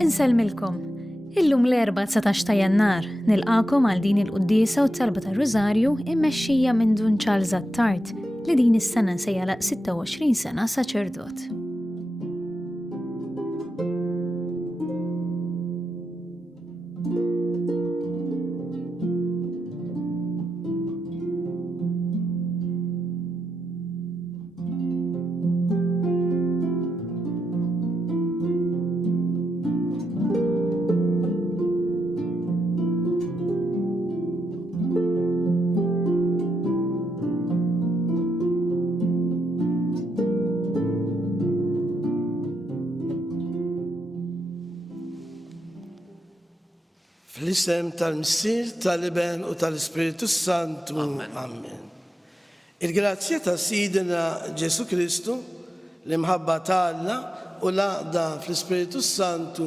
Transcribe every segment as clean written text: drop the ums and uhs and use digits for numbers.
Insellmilkom. Illum l-erba' 19 ta' Jannar nilqakom għal din il-quddiesa u talba tar-Rużarju immexxija minn Dun Charles Attard li din is-sena se jagħlaq 26 sena saċerdot. Fl-isem tal-Missier, tal-Iben u tal-Ispiritu Santu. Amen. Il-grazzja ta' Sidina Ġesu Kristu, l-imħabba ta'Alla u l-għaqda fl-Ispiritu Santu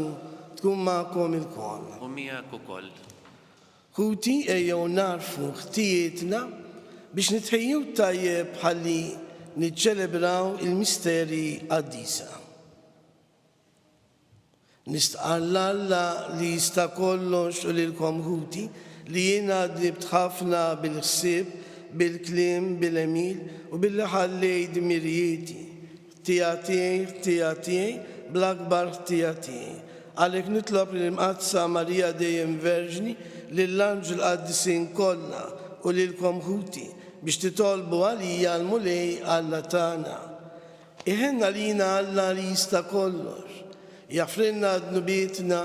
tkun ma'kom il-kol. U miegħek ukoll. Kuti ejjew narfu ħtijietna biex nitħejju tajjeb ħalli niċċelebraw il-misteri għaddisa. Nistaqalla li jista' kollox u lilkom ħuti li jiena għadlibt ħafna bil-ħsieb, bil-kliem, bil-emil u billi ħallejt mirjieti. Ħtijatijaj, bl-akbar ħtijatijaj. Għalhekk nitlob lill-Imqadsa Marija dejjem Verġni lill-Anġel qaddisin kollha u lilkom ħuti biex titolbu għalija l-mulej Alla tagħna. Iħenna lina Alla li jista' kollox. Jafrinna d-nubietna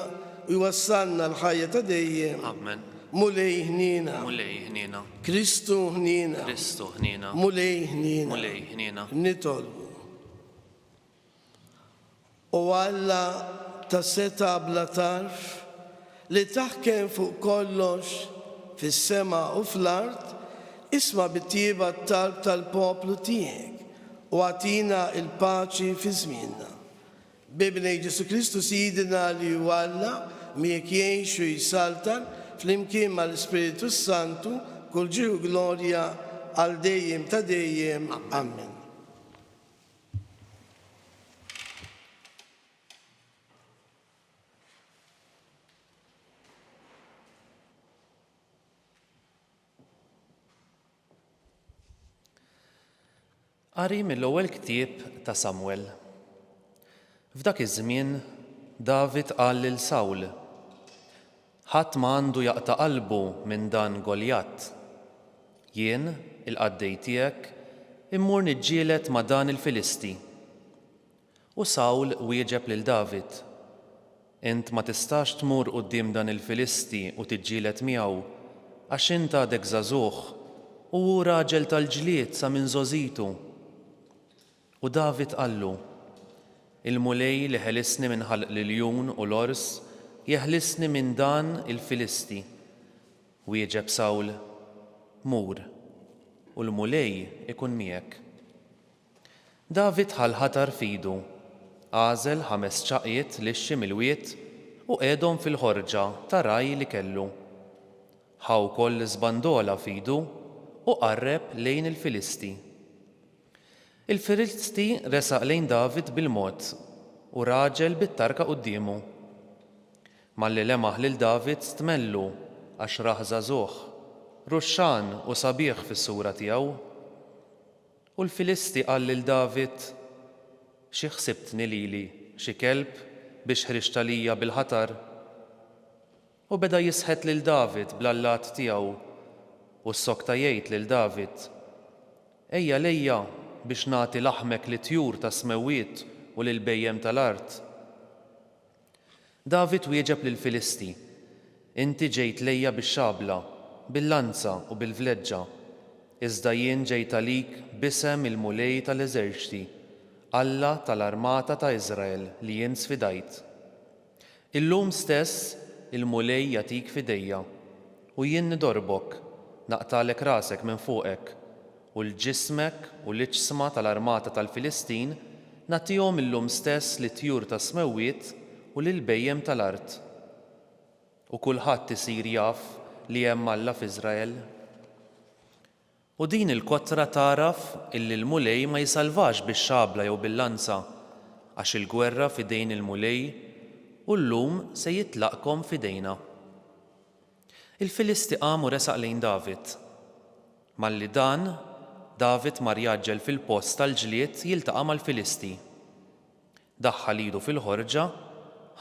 u jwassalna l-ħajja ta' dejjem. Amen. Mulej ħnina. Mulej ħnina. Kristu ħnina. Kristu ħnina. Mulej ħnina. Mulej ħnina. Nitolbu. U Alla ta' seta bla tarf li taħkem fuq kollox fis-sema u fl-art, isma' bit-tieba t-talb tal-poplu tiegħek u għatina il-paċi fi żmienna. Bibnej Ġesu Kristu Sidina li Alla miegħek jgħix u jsaltan fl-imkien mal-Ispiritu Santu kull ġieħu glorja għal dejjem ta' dejjem. Amen. Qari mill-ewwel ktieb ta' Samwel. F'dak iż-żmien David qal lil Sawl: ħadd ma għandu jaqta' qalbu minn dan Goljat. Jien, il-qaddej tiegħek, immur niġġieled ma' dan il-Filisti. U Sawl wieġeb lil David: Int ma tistax tmur quddiem dan il-Filisti u tiġġieled miegħu għax int għadek żagħżugħ u hu raġel tal-ġlied sa minn żożitu. U David qallu: Il-mulej li ħelisni minn ħalq l-iljun u l-ors jeħlisni minn dan il-Filisti. Wieġeb Sawl: Mur, u l-mulej ikun miegħek. David ħal ħatar f'idu, għażel 5 ċaqjiet lixxi mill-wied u qiegħdhom fil-ħorġa ta' raj li kellu. Ħa wkoll żbandola f'idu u qarreb lejn il-Filisti. Il-Filisti resaq lejn David bil-mod u raġel bit-tarka qudiemu. Malli lemaħ lil David stmellu għax raħ żagħżugħ, ruxxan u sabiħ fis-sura tiegħu. U l-Filisti qal lil David: Xi ħsibtni lili, xi kelb biex ħriġt għalija bil-ħatar? U beda jisħet lil David bl-allat tiegħu u s-sokta jgħid lil David: Ejja lejja biex nagħti laħmek li tjur ta' smewiet u lil bejjem tal-art. David wieġeb lil Filisti: Inti ġejt lejja bix-xabla, bil-lanza u bil-vleġġa, iżda jien ġejt għalik b'isem il-mulej tal-eżerċti, Alla tal-armata ta' Iżrael li jien sfidajt. Illum stess il-mulej jagħtik f'idejja u jien nidorbok, naqtalek rasek minn fuqek, u l-ġismek u l-iġsma tal-armata tal-Filistin nagħtihom illum stess li tjur ta' smewwiet u lil bejjem tal-art. U kulħadd isir jaf li hemm Alla f'Iżrael. U din il-kotra taraf illi l-mulej ma jisalvax bix-xabla jew bil-lanza, għax il-gwerra f'idejn il-mulej u llum se jitlaqkom fidejna. Il-Filisti qam u resaq lejn David. Malli dan, David mar jaġġel fil-post tal-ġlied jiltaqa' mal-Filisti. Daħħal idu fil-ħorġa,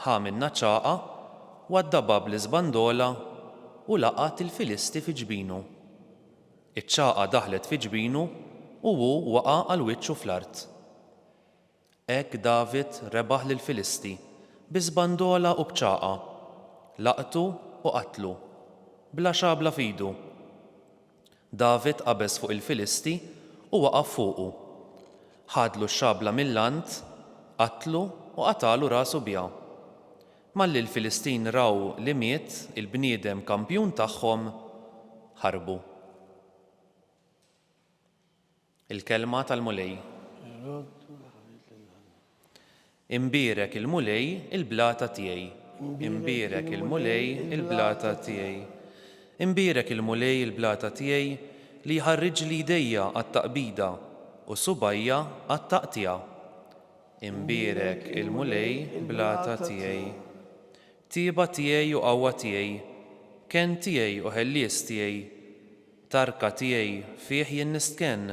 ħa minna ċaqa, u addabab l-iżbandola u laqat il-Filisti fi ġbinu. Iċ-ċaqa daħlet fi ġbinu u hu waqa' għal wiċċu fl-art. Hekk David rebaħ lill-Filisti biżbandola u bċaqa, laqtu u qatlu, bla xabla f'idu. David qabeż fuq il-Filisti u waqaf fuqu. Ħadlu x-xabla mill-lant, qatlu u qatalu rasu biha. Malli l-Filistin raw li miet il-bniedem kampjun tagħhom, ħarbu. Il-kelma tal-mulej. Imbierek il-mulej il-blata tiegħi. Imbierek il-mulej il-blata tiegħi. Imbierek il-mulej il-blata tiegħi li jħarriġ li jdejja għat-taqbida u subajja għat-taqtija. Imbierek il-mulej il-blata tiegħi. Tieba tiegħi u qawwa tiegħi, ken tiegħi u ħellies tiegħi, tarka tiegħi fih jien nistken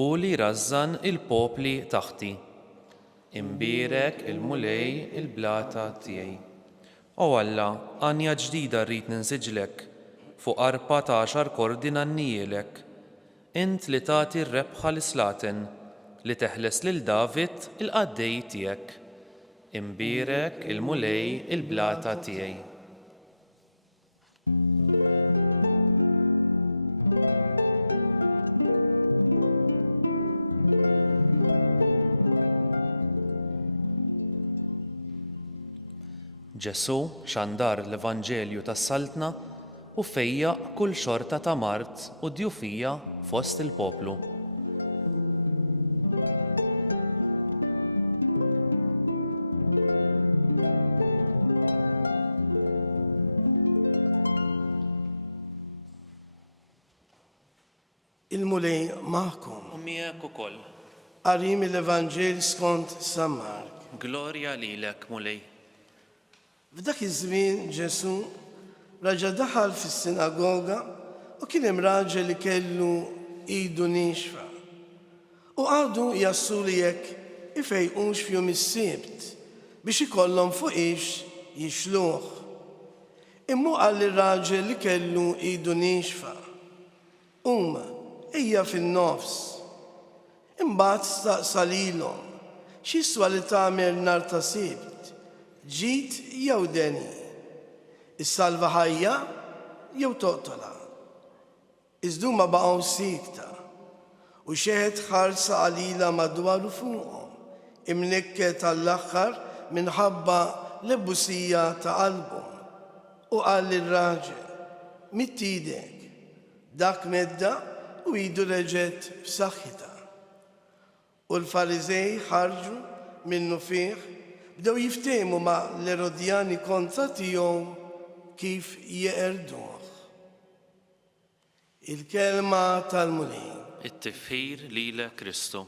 u li rażżan il-popli taħti. Imbierek il-mulej il-blata tiegħi. O Alla, għanja ġdida rrid ninsiġlek, fuq 14 kordi nannijilek. Int li tagħti r-rebħa l-islaten, li teħles lil David il-qaddej tiegħek. Imbierek il-mulej il-blata tiegħi. Ġesu xandar l-Evanġelju tas-Saltna u fejjaq kull xorta ta' Mart u djufija fost il-poplu. Il-mulej magħkom. U miegħek ukoll. Qarim l-Evanġel skont San Mark. Glorja lilek, mulej. F'dak iż-żmien Ġesu raġa' daħal fis-sinagoga u kien hemm raġel li kellu idu nixfa. U għadu jassu li jekk ifejqux f'jum is-sibt biex ikollhom fuqix jixluh. Imma qal lir-raġel li kellu idu nixfa: ejja fin-nofs. Imbagħad staqsa lilhom: x'jiswa li tagħmel nhar ta' sibt? Ġid jew deni? Is-salva ħajja jew toqtola? Iżduma baqgħu sikta u xeħed ħarsa qalila madwar u fuqhom, imnekket tal-aħħar minħabba l-ebbusija ta' qalbhom. U qal lir-raġel: mittidek. Dak medda u idu reġgħet f'saħħitha. U l-Fariżej ħarġu minnu fih, bdew jiftehmu ma' l-Erodjani kontra tiegħu kif jeqerduh. Il-kelma tal-mulej. It-tifħir lilek Kristu.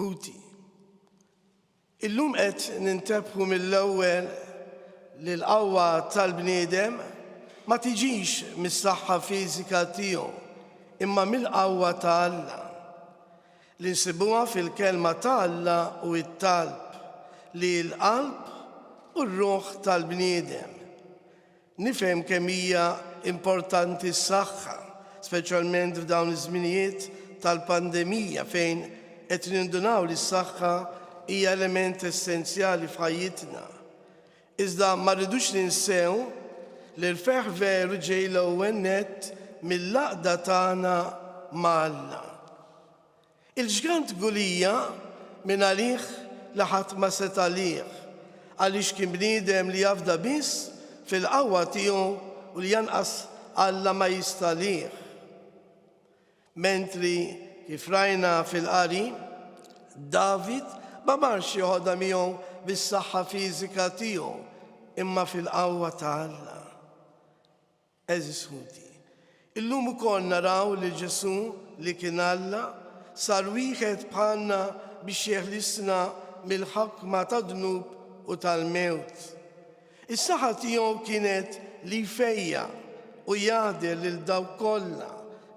Ħuti. Illum qed nintabħu mill-ewwel li l-qawwa tal-bniedem ma tiġix mis-saħħa fiżika tiegħu, imma mill-qawwa ta' Alla. Li nsibuha fil-kelma ta' Alla u t-talb li l-qalb u r-ruħ tal-bniedem. Nifhem kemm hija importanti s-saħħa, speċjalment f'dawn iż-żminijiet tal-pandemija fejn qed nindunaw li s-saħħa hija element essenzjali f'ħajjitna. Iżda ma rridux ninsew li l-ferħ veru ġej l-ewwel nett mill-laqda tagħna ma' Alla. Il-ġgant Gulija minn għalih li ħadd ma seta' lih, għaliex kien bniedem li jafda biss fil-qawwa tiegħu u li janqas Alla ma jista' lih. Mentri kif rajna fil-qari, David ma marx joħodha miegħu bis-saħħa fiżika tiegħu, imma fil-qawwa ta' Alla. Eżis ħuti, illum ukoll naraw li Ġesu li kien Alla sar wieħed bħalna biex jeħlisna mill-ħakma ta' dnub u tal-mewt. Is-saħħa tiegħu kienet li jfejja u jagħdel lil dawk kollha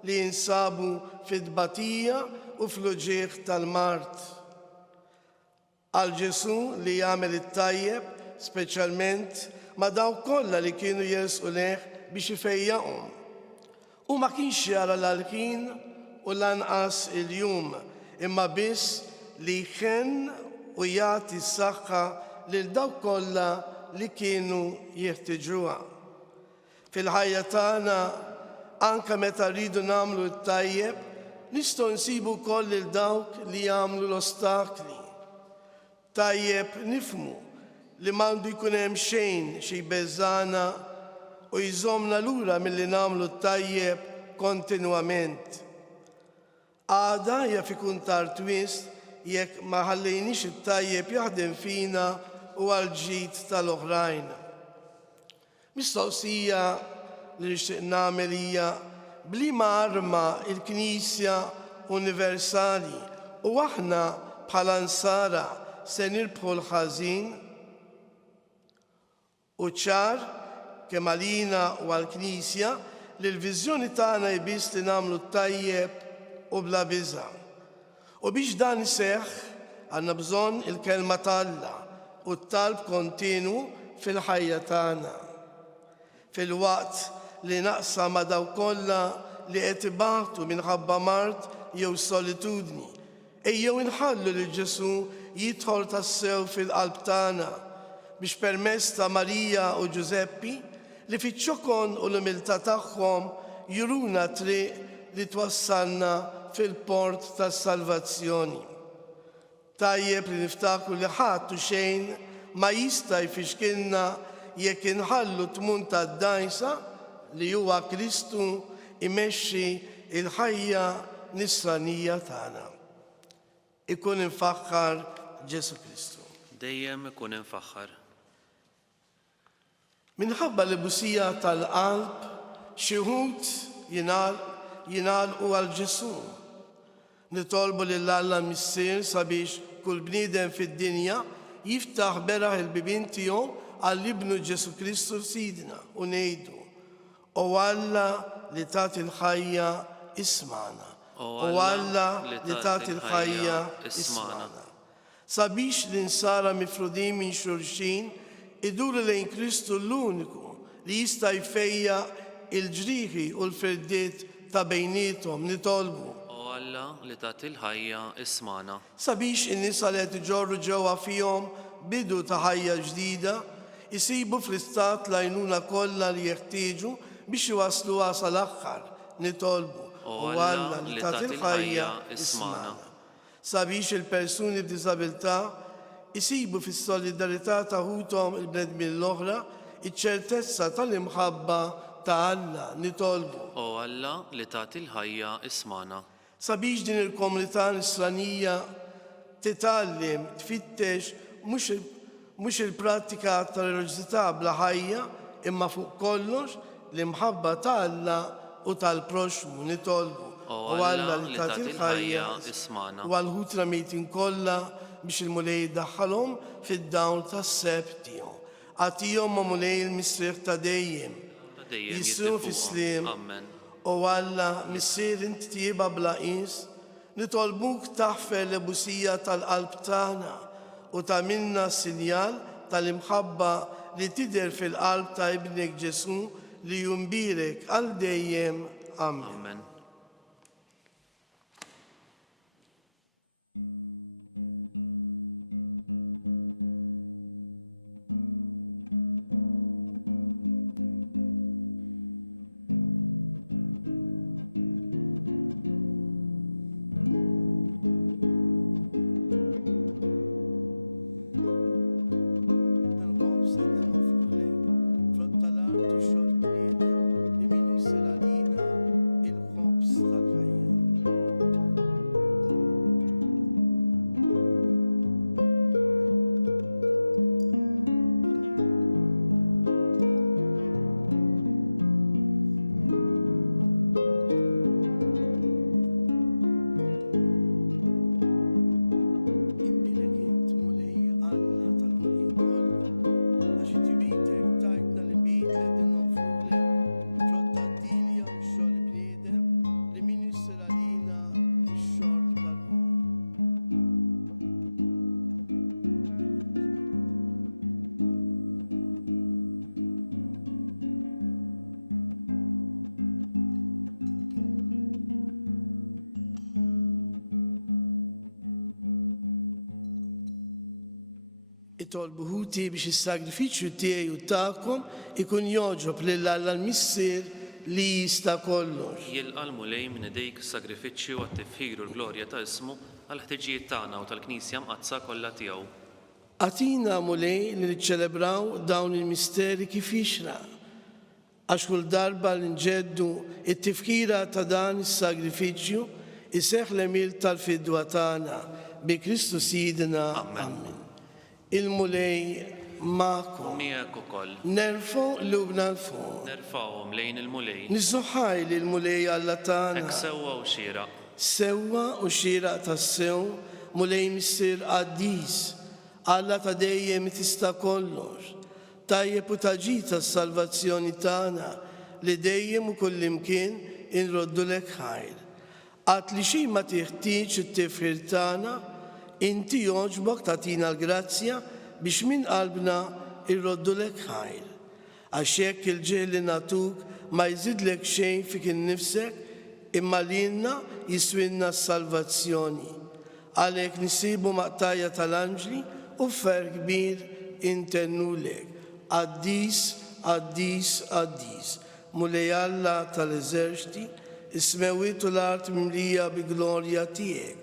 li jinsabu fid-tbatija u fl-uġieħ tal-mart. Għal Ġesu li jagħmel it-tajjeb, speċjalment ma' dawk kollha li kienu jersqu leh biex ifejjaqhom. U ma kienx jara l-ħin u lanqas il-jum, imma biss li jħenn u jagħti s-saħħa lil dawk kollha li kienu jeħtieġuha. Fil-ħajja tagħna anke meta rridu nagħmlu t-tajjeb, nistgħu nsibu wkoll lil dawk li jagħmlu l-ostakli. Tajjeb nifhmu li m'għandu jkun hemm xejn xi jbeżżana u jżommna lura milli nagħmlu t-tajjeb kontinwament. Għada jaf ikun tard wisq jekk ma ħallejniex it-tajjeb jaħdem fina u għal-ġid tal-oħrajn. Mistoqsija li nixtieq nagħmel hija bliema arma il-Knisja Universali u aħna bħala Nsara se nirbħu l-ħażin? U ċar kemm għalina u għall-Knisja li l-viżjoni tagħna jbiss li nagħmlu t-tajjeb u bla biża'. U biex dan iseħħ għandna bżonn il-kelma t'Alla u t-talb kontinu fil-ħajja tagħna. Fil-waqt li naqsa ma' dawk kollha li qed ibatu minħabba mart jew solitudni, ejjew inħallu lil Ġesu jidħol tassew fil-qalb tagħna biex permezz ta' Marija u Ġuseppi li fiċ-ċokon u l-umiltà tagħhom juruna triq li twassalna fil-port tas-salvazzjoni. Tajjeb li niftakru li ħadd u xejn ma jista' jfixkilna jekk inħallu tmun tad-dgħajsa li huwa Kristu imexxi il-ħajja nisranija tagħna. Ikun infaħħar Ġesu Kristu. Dejjem ikun infaħħar. Minħabba l-busija tal-qalb xi wħud jingħalqu għal Ġesu. Nitolbu lil Alla Missier sabiex kull bniedem fid-dinja jiftaħ beraħ il-bibien tiegħu għall-Ibnu Ġesu Kristu Sidna u ngħidu: O Alla li tagħti l-ħajja ismana. O Alla li tagħti l-ħajja ismana. Sabiex l-insara mifrudin minn xulxin iduru lejn Kristu l-uniku li jista' jfejja il-ġrieħi u l-firdiet ta' bejniethom nitolbu. O Alla li tagħti l-ħajja ismana. Sabiex in-nisa li qed iġorru ġewwa fihom bidu ta' ħajja ġdida isibu fl-istat l-għajnuna kollha li jeħtieġu biex iwassluha sal-aħħar nitolbu. O Alla li tagħti l-ħajja ismana. Sabiex il-persuni b'diżabilità isibu fis-solidarità taħuthom il-bnedmin l-oħra iċ-ċertezza tal-imħabba ta' Alla nitolbu. O Alla li tagħti l-ħajja ismana. Sabiex din il-komunità nisranija titgħallem tfittex mhux il-prattika ta' reliġjożità bla ħajja imma fuq kollox l-imħabba ta' Alla u tal-proxmu nitolbu. O Alla li tagħti l-ħajja ismana. U għal-ħutra mejtin kollha biex il-mulej jiddaħħalhom fid-dawl tas-seb tiegħu. Għatihom ma' mulej il-mistrieħ ta' dejjem. Jisru fis-sliem. Amen. O Alla missier inti tieba bla qis, nitolbuk taħfer l-busija tal-qalb tagħna u tagħmilna sinjal tal-imħabba li tidher fil-qalb ta' ibnek Ġesu li jumbirek għal dejjem. Amen. Amen. Itolbuħuti biex is-sagrifiċċju tiegħi u tagħkom ikun joġob lil Alla l-Missier li jista' kollox. Jilqalmu lej minn idejk is-sagrifiċċju għat-tifħir u l-glorja ta' ismu għall-ħtiġijiet tagħna u tal-Knisja mqazza kollha tiegħu. Għatina mulej li niċċelebraw dawn il-misteri kif jixra. Għax kull darba li nġeddu it-tifkira ta' dan is-sagrifiċċju iseħħ l-emil tal-fidwa tagħna bi Kristu Sidna. Amen. Il-mulej ma'kom. Miegħek ukoll. Nerfgħu lubna l-fuq. Nerfgħuhom lejn il-mulej. Niżuħħaj li l-mulej Alla tagħna. Hekk sewwa u xieraq. Sewwa u xieraq tas-sew mulej missier qaddis. Alla ta' dejjem tista' kollox. Tajjeb u taġi tas-salvazzjoni tagħna li dejjem u kullimkien inroddulek ħajr. Għat li xi ma teħtieġ it-tifħir tagħna, inti joġbok tagħtina l-grazzja biex minn qalbna irroddulek ħajr. Għax hekk il-ġeħ li natuk ma jżidlek xejn fik innifsek, imma lilna jiswinna s-salvazzjoni. Għalhekk nisibu maqtajja tal-anġli u fer kbir intennulek. Qaddis, qaddis, qaddis. Mulej Alla tal-eżerċti, is-smewwiet u l-art mimlija bi glorja tiegħek.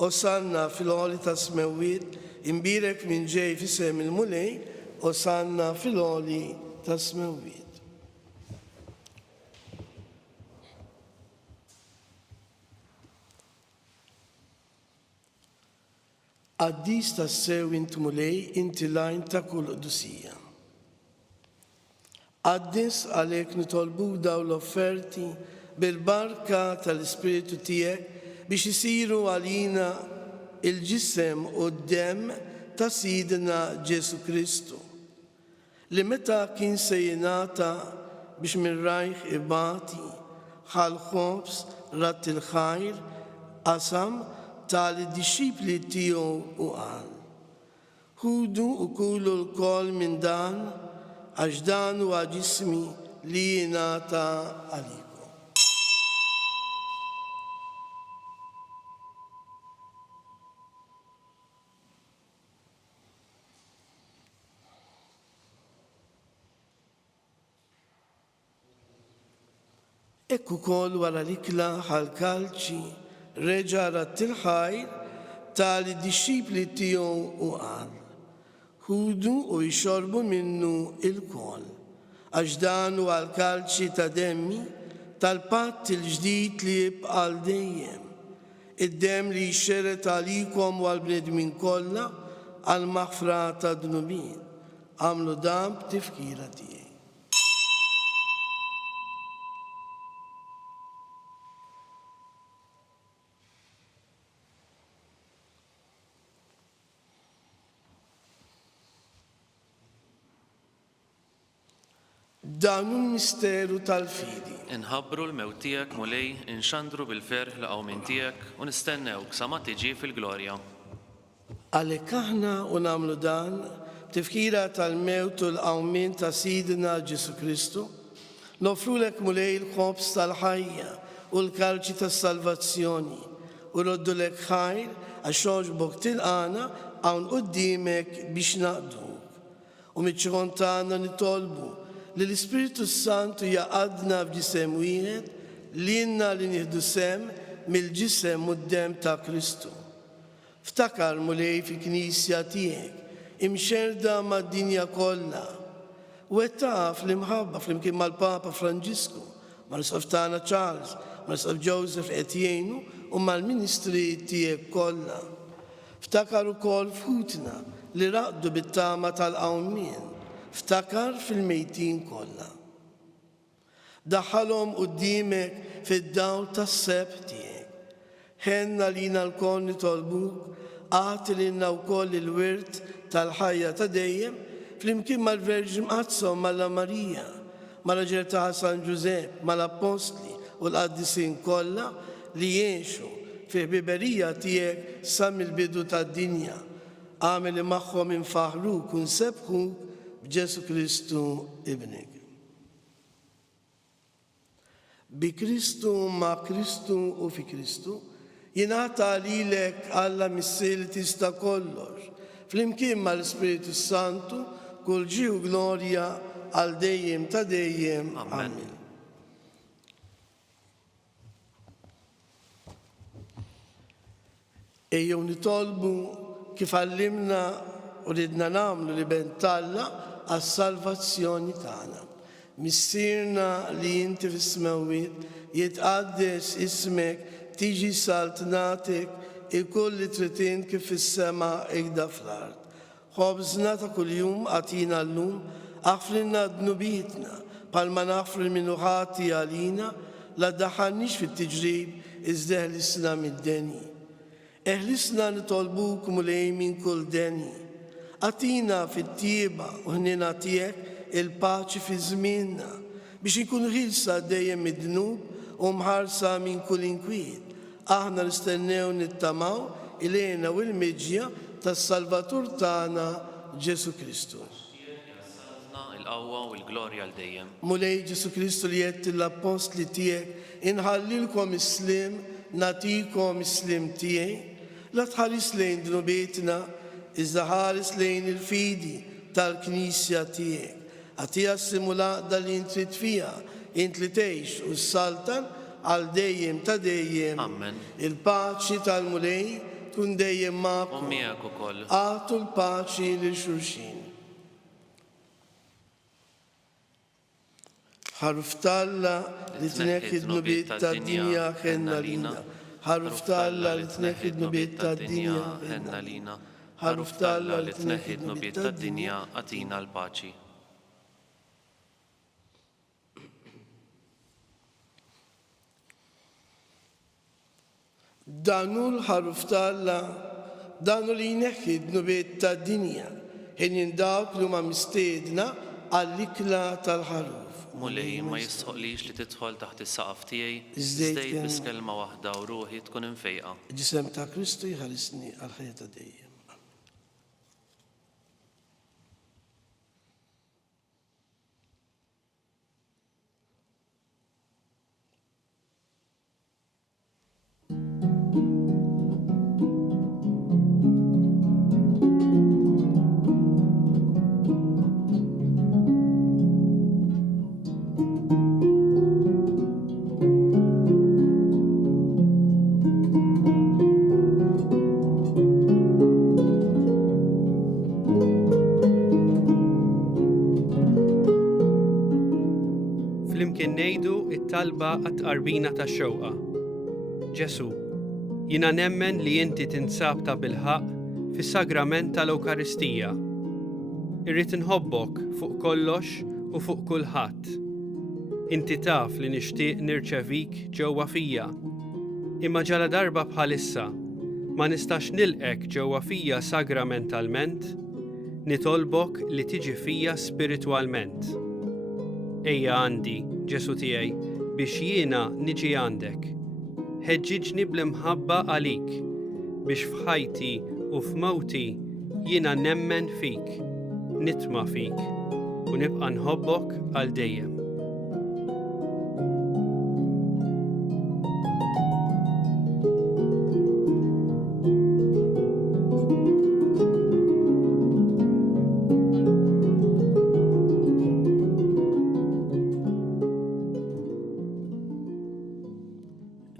Osanna fil-għoli ta' smewwiet, imbirek minn ġej fisem il-mulej, osanna fil-għoli ta' smewwiet. Qaddis tas-sew inti mulej, inti lajn ta' kull qdusija. Qaddis għalhekk nitolbuk daw l-offerti bil-barka tal-Ispiritu tiegħek biex isiru għalina il-ġisem u d-dem ta' Sidna Ġesu Kristu, li meta kien se jingħata biex minn rajh ibati ħal ħobs rat il-ħajr qasam tal-disċipli tiegħu u qal. Ħudu u kulu l-kol minn dan għax dan huwa ġismi li jingħata għalikom. Ekku kol wara l-ikla ħal-kalċi reġa rat il-ħajr tal-disċipli tiegħu u qal. Ħudu u jxorbu minnu il-kol, għax dan huwa l-kalċi ta' demmi tal-patt il-ġdid li jibqa' dejjem. Id-dem li jxeret għalikom u għal-bnedmin kollha għal-maħfra ta' dnubin. Għamlu dan b'tifkira tiegħi. Dan il-misteru tal-fidi. Inħabbru l-mewt tiegħek mulej, inxandru bil-ferħ l-qawmin tiegħek u nistennewk sa ma tiġi fil-glorja. Għalhekk aħna u nagħmlu dan tifkira tal-mewt u l-qawmin ta' Sidna Ġesu Kristu, nofrulek mulej il-ħobs tal-ħajja u l-kalċi tas-salvazzjoni u roddulek ħajr għax oġbok tilqana hawn quddiemek biex naqduk. U miċ-ċiħon tagħna nitolbu li l-Ispiritu Santu jaqadna f'ġisem wieħed lilna li nieħdu sem mill-ġisem u d-dem ta' Kristu. Ftakar mulej fi knisja tiegħek imxerda mad-dinja kollha u qed taf l-imħabba flimkien mal-Papa Franġisku, mal-Sof tagħna Charles, mal-Sof Joseph qed jgħinu u mal-ministri tiegħek kollha. Ftakar ukoll f'ħutna li raqdu bit-tama tal-qawmien. Ftakar fil-mejtin kollha. Daħħalhom quddiemek fid-dawl tas-seb tiegħek. Ħenna lina l-kol nitolbuk għati lilna wkoll il-wirt tal-ħajja ta' dejjem flimkien mal-Verġi Mqazzom Malla Marija, mal-Raġel ta' San Ġusepp, mal-Apostli u l-qaddisin kollha li jgħixu fil-ħbiberija tiegħek sa mill-bidu tad-dinja. Għamel magħhom infaħruk u nsebħuk b'Ġesu Kristu ibnek. Bi Kristu, ma' Kristu u fi Kristu, jingħata lilek Alla Missier li tista' kollox flimkien mal-Spiritu Santu, kull ġiju glorja għal dejjem ta' dejjem. Amen. Amen. Ejjew nitolbu kif għallimna u ridna namlu li bentalla għas-salvazzjoni tagħna. Missirna li inti fis-smewwiet jitqaddes ismek, tiġi saltnatek il-kull li tritin kif fis-sema ikda fl-ard. Ħobżna ta' kuljum għatina llum, aħfrilna dnubietna, palma naħfri minnu ħati għalina, la daħannix fit-tiġrib iżdeħlisna mid-deni. Eħlisna nitolbukum lej min kull deni. Għatina fit-tieba u ħnina tiegħek il-paċi fi żmienna biex inkun ħilsa dejjem id-dnub u mħarsa minn kull inkwiet. Aħna nistennew nittamaw ilejna u l-miġja tas-Salvatur tagħna Ġesu Kristu. Il-qawwa u l-glorja għal dejjem. Mulej Ġesu Kristu li jett l-apostli tiegħek inħallilkom islim, natikom islim tiegħi, la tħares lejn dnubietna, iżda ħares lejn il-fidi tal-Knisja tiegħek. Għatija s-simulaqda li intrit fija, int li tgħix u s-saltan għal dejjem ta' dejjem. Amen. Il-paċi tal-mulej tkun dejjem U magħkom. miegħek ukoll. Għatu l-paċi lil xulxin. Ħaruftalla li tneħħi d-nubiet tad-dinja ħenna lina. Ħaruftalla li tneħħi d-nubiet tad-dinja ħenna lina. Ħaruftalla li tneħħi d-nubiet tad-dinja għatina l-paċi. Danu l-ħaruftalla, danu li jneħħi d-nubiet tad-dinja, ħin dawk li huma mistiedna għall-ikla tal-ħaruf. Mulej ma jisħoqlix li tidħol taħt is-saqaf tiegħi, Żdejt żdejt kemm- bis-kelma waħda u ruħi tkun infejqa. Ġisem ta' Kristu jħarisni għal-ħajja ta' dejjem. Flimkien ngħidu it-talba għat-qarbina tax-xewqa. Ġesu, jiena nemmen li inti tinsab ta' bilħaq fis-sagrament tal-Ewkaristija. Irrid inħobbok fuq kollox u fuq kulħadd. Inti taf li nixtieq nirċevik ġewwa fija, imma ġala darba bħalissa ma nistax nilqek ġewwa fija sagramentalment, nitolbok li tiġi fija spiritwalment. Ejja għandi, Ġesu tiegħi, biex jiena niġi għandek. Ħeġġiġni bl-imħabba għalik, biex f'ħajti u f'mewti jiena nemmen fik, nitma' fik, u nibqa' nħobbok għal dejjem.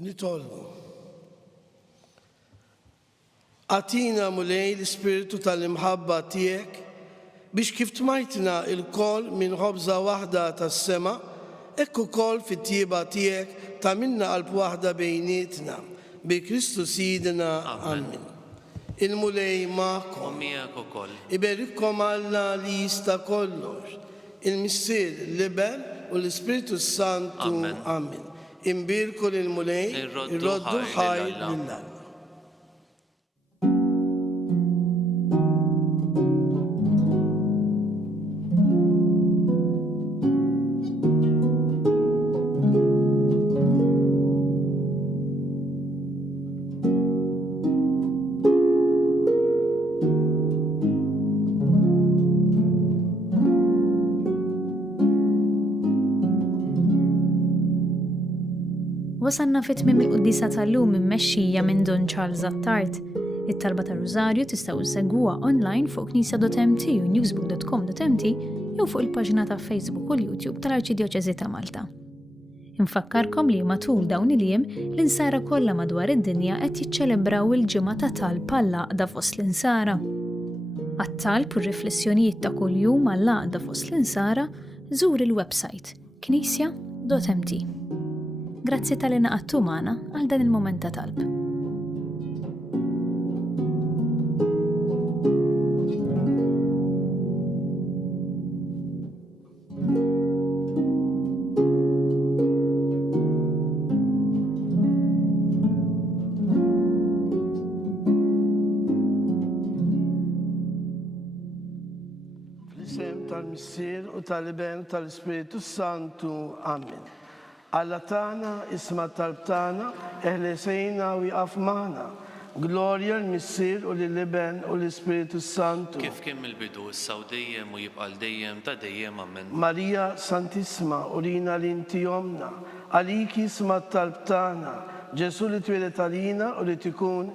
Nitolbu. Għatina mulej l-Ispiritu tal-imħabba tiegħek biex kif tmajtna il-kol minn ħobża waħda tas-sema, ekk ukoll fit-tjieba tiegħek ta' minna qalb waħda bejnietna bi Kristu Sidna. Amen. Il-mulej U magħkom. miegħek ukoll. Iberikkom Alla li jista' kollox, il-Missier l-Iber u l-Ispiritu Santu. Amen. Amen. Imbirku l-mulej, Irroddu irroddu ħajr ħajr lill-Alla. lill-Alla. Wasanna fit-tmiem il-quddisa tal-lum immexxija minn Don Charles Attard, It-talba tar-Rużarju tistgħu ssegwuha online fuq knisja.mt u newsbook.com.mt jew fuq il-paġna ta' Facebook u l-YouTube tal-Arċidjoċeżi ta' Malta. Infakkarkom li matul dawn il-jiem l-insara kollha madwar id-dinja qed jiċċelebraw il-ġimgħa ta' talb għall-għaqda fost l-insara. Għat-talb u r-riflessjonijiet ta' kuljum għall-għaqda fost l-insara żur il-website knisja.mt. Grazzi tal-inaqattu magħna għal dan il-mument ta' talb. Fl-isem tal-Missier u tal-Iben tal-Ispiritu Santu. Amen. Alla tana isma talbtana eħlesejna u jaqaf magħna. Glorja l-Missier u l-Iben u l-Ispiritu Santu. Kif kien mill-bidu issa u dejjem u jibqa' dejjem ta' dejjem amen. Marija Santissima, urina li inti jomna, għaliki isma talbtana, Ġesu li twilet għalina u li tikun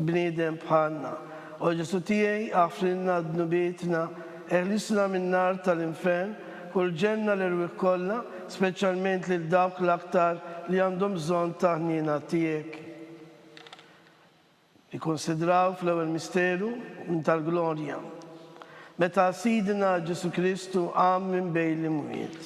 bniedem bħalna. O Ġesu tiegħi għafrinna d-nubietna, eħlisna minn nar tal-infern, kull ġenna l-irwieq kollha, speċjalment lil dawk l-aktar li għandhom bżonn ta' ħniena tiegħek. Ikkonsidraw fl-ewwel misteru tal-glorja. Meta Sidna Ġesu Kristu qam minn bejn l-imwiet.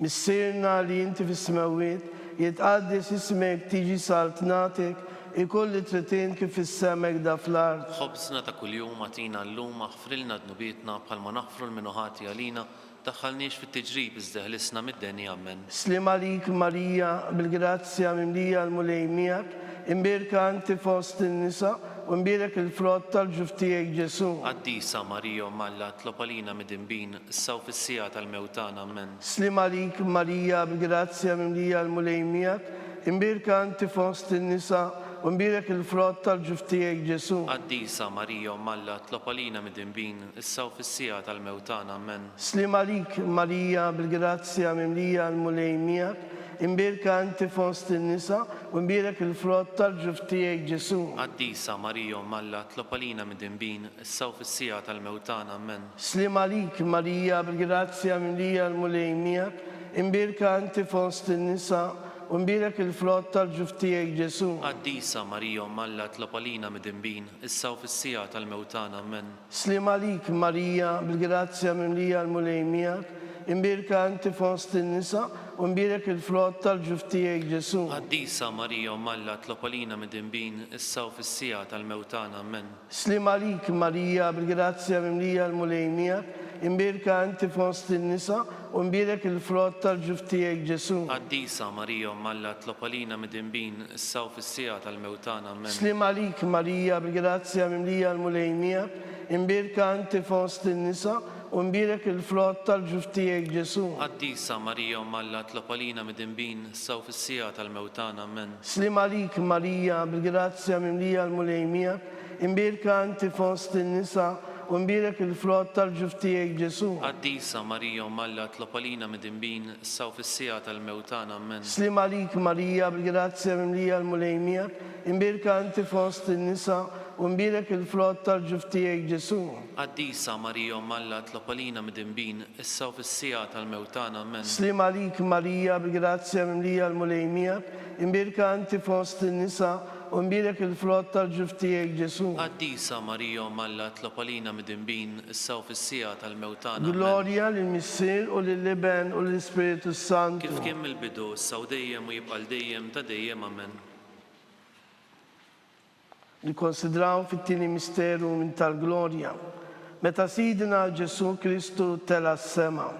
Missierna li inti fis-smawiet, jitqaddis ismek tiġi saltnatek, ikolli tritin kif fis-semek da fl-art. Ħobżna ta' kuljum għatina llum aħfrilna dnubietna bħalma naħfru l-minuħati għalina daħħalniex fit-tiġrib iżdeħlisna mid-deni amen. Slim għalik Marija bil-grazzja mimlija l-mulej miegħek, imbirka anti fost in-nisa u imbirek il-frott tal-ġuf tiegħek Ġesu. Qaddisa Marija Malla tlob għalina mid-inbin issa u fis-sija tal-mewtana amen. Slim għalik Marija bil-grazzja mimlija l-mulej miegħek, imbirka anti fost in-nisa u imbirek il-frott tal-ġuf tiegħek Ġesu. Qaddisa Marija Malla tlob għalina mid-inbin issa u fis-sija tal-mewtana amen. Slim għalik Marija bil-grazzja mimlija l-mulej miegħek, imbirka anti fost in-nisa u imbirek il-frott tal-ġuf tiegħek Ġesu. Qaddisa Marija Malla tlob għalina mid-inbin issa u fis-sija tal-mewtana amen. Slim għalik Marija bil-grazzja mimlija l-mulej miegħek, imbirka anti fost in-nisa u imbirek il-frott tal-ġuf tiegħek Ġesu. Qaddisa Marija Malla tlob għalina mid-inbin issa u fis-sija tal-mewtana amen. Slim għalik Marija bil-grazzja mimlija l-mulej miegħek, imbirka anti fost in-nisa u imbirek il-frott tal-ġuf tiegħek Ġesu. Qaddisa Marija Malla tlob għalina mid-inbin issa u fis-sija tal-mewtana amen. Slim għalik Marija bil-grazzja mimlija l-mulej miegħek, imbirka anti fost in-nisa u imbirek il-frott tal-ġuf tiegħek Ġesu. Qaddisa Marija Malla tlob għalina mid-inbin issa u fis-sija tal-mewtana amen. Slim għalik Marija bil-grazzja mimlija l-mulej miegħek, imbirka anti fost in-nisa u imbirek il-frott tal-ġuf tiegħek Ġesu. Qaddisa Marija Malla tlob għalina mid-inbin issa u fis-sija tal-mewtana amen. Slim għalik Marija bil-grazzja mimlija l-mulej miegħek, imbirka anti fost in-nisa u imbirek il-frott tal-ġuf tiegħek Ġesu. Qaddisa Marija Malla tlob għalina mid-inbin issa u fis-sija tal-mewtana amen. Slim għalik Marija bil-grazzja mimlija l-mulej miegħek, imbirka anti fost in-nisa u imbirek il-frott tal-ġuf tiegħek Ġesu. Qaddisa Marija Malla tlob għalina mid-inbin issa u fis-sija tal-mewtana amen. Slim għalik Marija bil-grazzja mimlija l-mulej miegħek, imbirka anti fost in-nisa u imbirek il-frott tal-ġuf tiegħek Ġesu. Qaddisa Marija Malla tlob għalina mid-inbin issa u fis-sija tal-mewtana amen. Glorja lill-Missier u lill-Iben u l-Ispiritu Santu. Kif kien mill-bidu issa u dejjem u jibqa' dejjem ta' dejjem amen. Nikkonsidraw fit-tieni misteru minn tal-glorja. Meta Sidna Ġesu Kristu tela s-sema,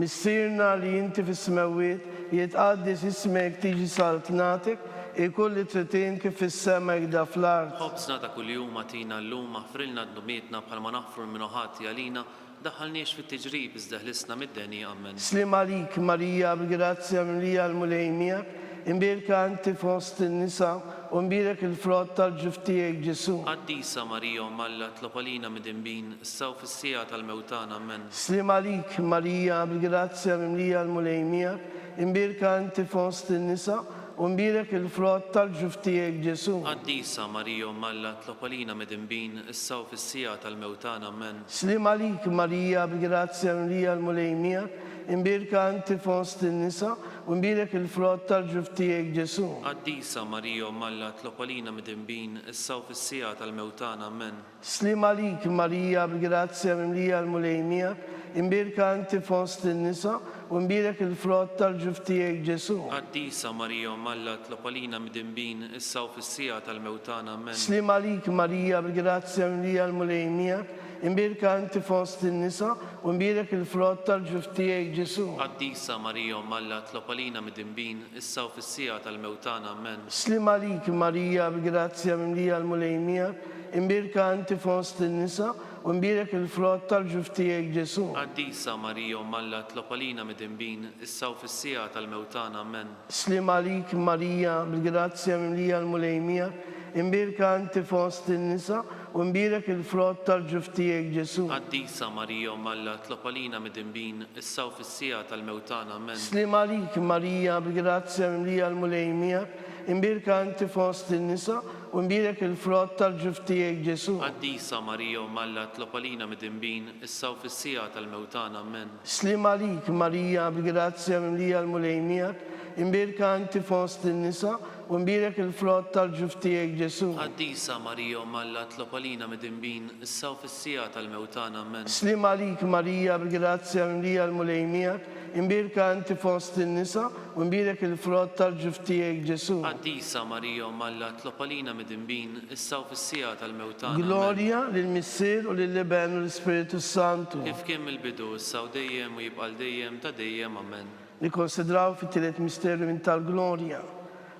missierna li inti fis-smawiet jitqaddis ismek tiġi saltnatek, ikolli tritin kif fis-semek da fl-art. Ħobżna ta' kuljum għatina llum aħfrilna dnubietna bħalma naħfru l-minuħati għalina daħħalniex fit-tiġrib iżdeħlisna mid-deni amen. Slim għalik Marija bil-grazzja mimlija l-mulej miegħek, imbirka anti fost in-nisa u imbirek il-frott tal-ġuf tiegħek Ġesu. Qaddisa Marija Malla tlob għalina mid-inbin issa u fis-sija tal-mewtana amen. Slim għalik Marija bil-grazzja mimlija l-mulej miegħek, imbirka anti fost in-nisa u nbirek il-frott tal-ġuftijek Ġesu. Qaddisa Marija Malla tlopalina midinbin issa u fis-sija tal-mewtan amen. Slim għalik Marija bil-grazzja mlija l-mulejmija, imbirka anti fost in-nisa u nbirek il-frott tal-ġuftijek Ġesu. Qaddisa Marija Malla tlopalina midinbin issa u fis-sija tal-mewtan amen. Slim għalik Marija bil-grazzja mlija l-mulejmija, imbirka anti fost in-nisa u nbirek il-frott tal-ġuftijek Ġesu. Qaddisa Marija Malla tlopalina midinbin issa u fis-sija tal-mewtan amen. Slim għalik Marija bil-grazzja mlija l-mulejmija, imbirka anti fost in-nisa u nbirek il-frott tal-ġuftijek Ġesu. Qaddisa Marija Malla tlopalina midinbin issa u fis-sija tal-mewtan amen. Slim għalik Marija bil-grazzja mlija l-mulejmija, imbirka anti fost in-nisa u nbirek il-frott tal-ġuftijek Ġesu. Qaddisa Marija Malla tlopalina midinbin issa u fis-sija tal-mewtan amen. Slim għalik Marija bil-grazzja mlija l-mulejmija, imbirka anti fost in-nisa u nbirek il-frott tal-ġuftijek Ġesu. Qaddisa Marija Malla tlopalina midinbin issa u fis-sija tal-mewtan amen. Slim għalik Marija bil-grazzja mlija l-mulejmija, imbirka anti fost in-nisa u nbirek il-frott tal-ġuftijek Ġesu. Qaddisa Marija Malla tlopalina midinbin issa u fis-sija tal-mewtan amen. Slim għalik Marija bil-grazzja mlija l-mulejmija, imbirka anti fost in-nisa u nbirek il-frott tal-ġuftijek Ġesu. Qaddisa Marija Malla tlopalina midinbin issa u fis-sija tal-mewtan amen. Slim għalik Marija bil-grazzja mlija l-mulejmija, imbirka anti fost in-nisa u nbirek il-frott tal-ġuftijek Ġesu. Qaddisa Marija Malla tlopalina midinbin issa u fis-sija tal-mewtan amen. Gloria lill-Missier u lill-Iben u l-Spiritu Santu. Kif kien mill-bidu issa u dejjem u jibqal dejjem ta' dejjem amen. Nikkonsidraw fit-tielet misterju minn tal-Glorja.